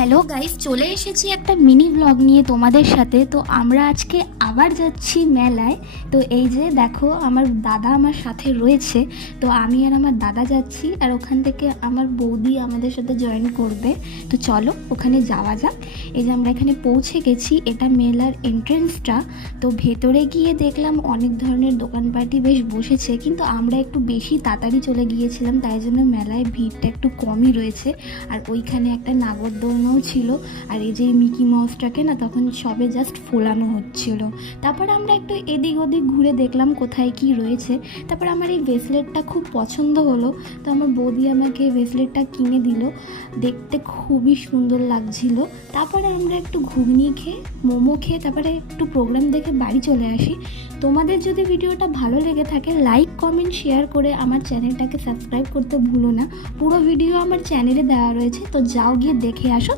Hello guys, চলে এসেছি একটা মিনি ব্লগ নিয়ে তোমাদের সাথে। তো আমরা আজকে আবার যাচ্ছি মেলায়। তো এই যে দেখো, আমার দাদা আমার সাথে রয়েছে। তো আমি আর আমার দাদা যাচ্ছি, আর ওখান থেকে আমার বৌদি আমাদের সাথে জয়েন করবে। তো চলো ওখানে যাওয়া যাক। এই যে আমরা এখানে পৌঁছে গেছি, এটা মেলার এন্ট্রেন্সটা। তো ভেতরে গিয়ে দেখলাম অনেক ধরনের দোকানপাটি বেশ বসেছে, কিন্তু আমরা একটু বেশি তাড়াতাড়ি চলে গিয়েছিলাম, তাই জন্য মেলায় ভিড়টা একটু কমই রয়েছে। আর ওইখানে একটা নাগরদোলনাও ছিল। আর এই যে মিকি মাউসটাকে না তখন সবে জাস্ট ফোলানো হচ্ছিল। তারপরে আমরা একটু এদিক ওদিক ঘুরে দেখলাম কোথায় কি রয়েছে। তারপর আমার এই ব্রেসলেটটা খুব পছন্দ হলো, তো আমার বৌদি আমাকে ব্রেসলেটটা কিনে দিল। দেখতে খুবই সুন্দর লাগছিল। তারপরে আমরা একটু ঘুগনি খেয়ে, মোমো খেয়ে, তারপরে একটু প্রোগ্রাম দেখে বাড়ি চলে আসি। তোমাদের যদি ভিডিওটা ভালো লেগে থাকে, লাইক কমেন্ট শেয়ার করে আমার চ্যানেলটাকে সাবস্ক্রাইব করতে ভুলো না। পুরো ভিডিও আমার চ্যানেলে দেওয়া রয়েছে, তো যাও গিয়ে দেখে আসো।